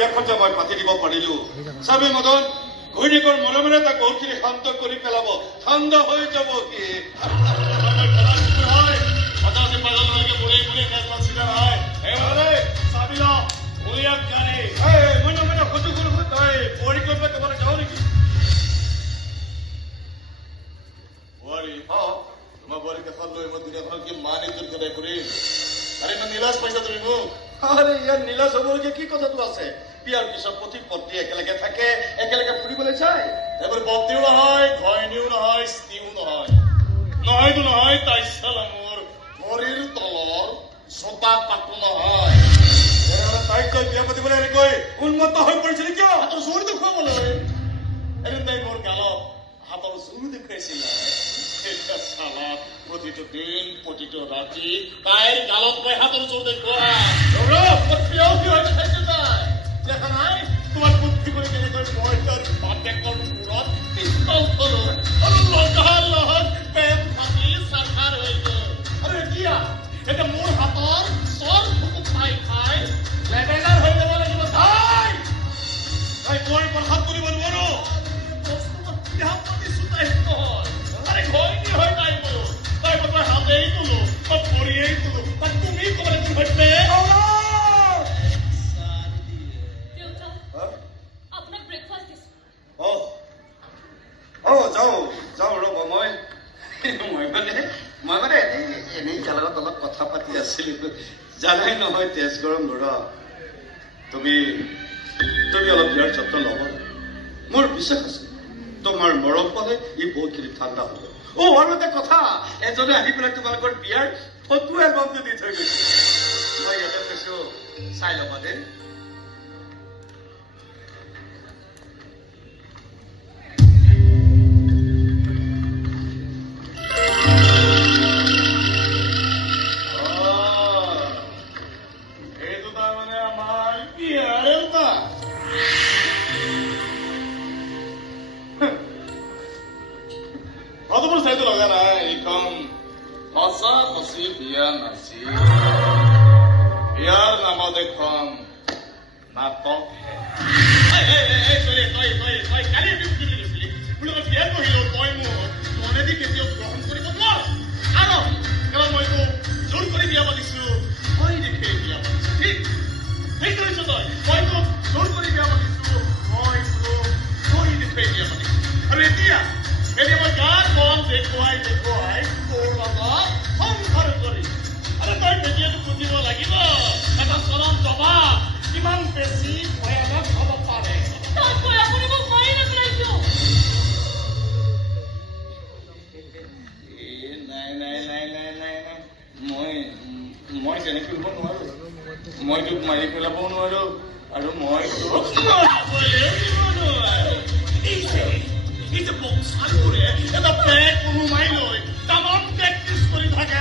বিয়াখন যে মই পাতি দিব পাৰিলো চাবি মদন ঘৈণীয়েকৰ মৰমেৰে তাক বহুতখিনি শান্ত কৰি পেলাব ঠাণ্ডা হৈ যাব কি নীলাজ হবলগীয়া কি কথাটো আছে বিয়াৰ পিছত পতি পত্নী একেলগে থাকে একেলগে ফুৰিবলৈ যায় এবাৰ পত্নীও নহয় ঘৈণীও নহয় স্ত্ৰীও নহয় নহয়তো নহয় তাই চালামৰ ভৰিৰ তলৰ জোতা পাতো নহয় তাইক তই বিয়া পাতিবলৈ এনেকৈ উন্মত্ত হৈ পৰিছিলি কিয় হাতৰ জোৰ দেখুৱাবলৈ এদিন তাই মোৰ গালত হাতৰ জোৰ দেখুৱাইছিল চালাত প্ৰতিটো দিন প্ৰতিটো ৰাতি তাইৰ গালত মই হাতৰ জোৰ দেখুওৱা তোমাৰ বুদ্ধি কৰি কেনেকৈ মই তাৰ বাপেকৰ মূৰত পিষ্টল থলো আৰু লগাৰ লগত প্ৰেম ভাবি চাকাৰ হৈ গ'ল আৰু এতিয়া মোৰ হাতৰ চৰ ফুকু খাই খাই লেবেলাৰ হৈ যাব লাগিব তাই তাই মই প্ৰসাদ কৰিব নোৱাৰো দেহাত পাতিছো তাই নহয় আৰে ঘৈণী হৈ তাই বোলো তাই মই হাতেই তোলো মই ভৰিয়েই তোলো তাক তুমি ক'বলৈ কি হৈছে যাওঁ ৰ'ব মই এনেই যাৰ লগত অলপ কথা পাতি আছিলো জানাই নহয় তেজ গৰম ল'ৰা তুমি অলপ বিয়াৰ যত্ন ল'ব মোৰ বিশ্বাস আছে তোমাৰ মৰম পালে ই বহুতখিনি ঠাণ্ডা হ'ব আৰু এটা কথা এজনে আহি পেলাই তোমালোকৰ বিয়াৰ ফটো এলবামটো দি থৈ গৈছে মই ইয়াতে কৈছো চাই ল'বা দেই বিয়াৰ নামত এখন নাটক বিয়া কৰিলো তই মোৰ মনেদি কেতিয়াও গ্ৰহণ কৰিব নোৱাৰ আৰু মইতো জোৰ কৰি বিয়া পাতিছো মই দেখে বিয়া পাতিছো ঠিক ঠিক কৰিছো তই মইতো জোৰ কৰি বিয়া পাতিছো মই দেখে বিয়া পাতিছো আৰু এতিয়া মই গান বন দেখুৱাই তোৰ লগত সংসাৰ কৰি আৰু তই তেতিয়াতো বুজিব লাগিব এটা চৰম জবাব কিমান বেছি ভয়ানক হ'ব পাৰে মই তেনেকৈ কৰিব নোৱাৰো মই তোক মাৰি পেলাবও নোৱাৰো আৰু মই তোক এটা বেগ সোমাই লৈ তামাম প্ৰেক্টিচ কৰি থাকে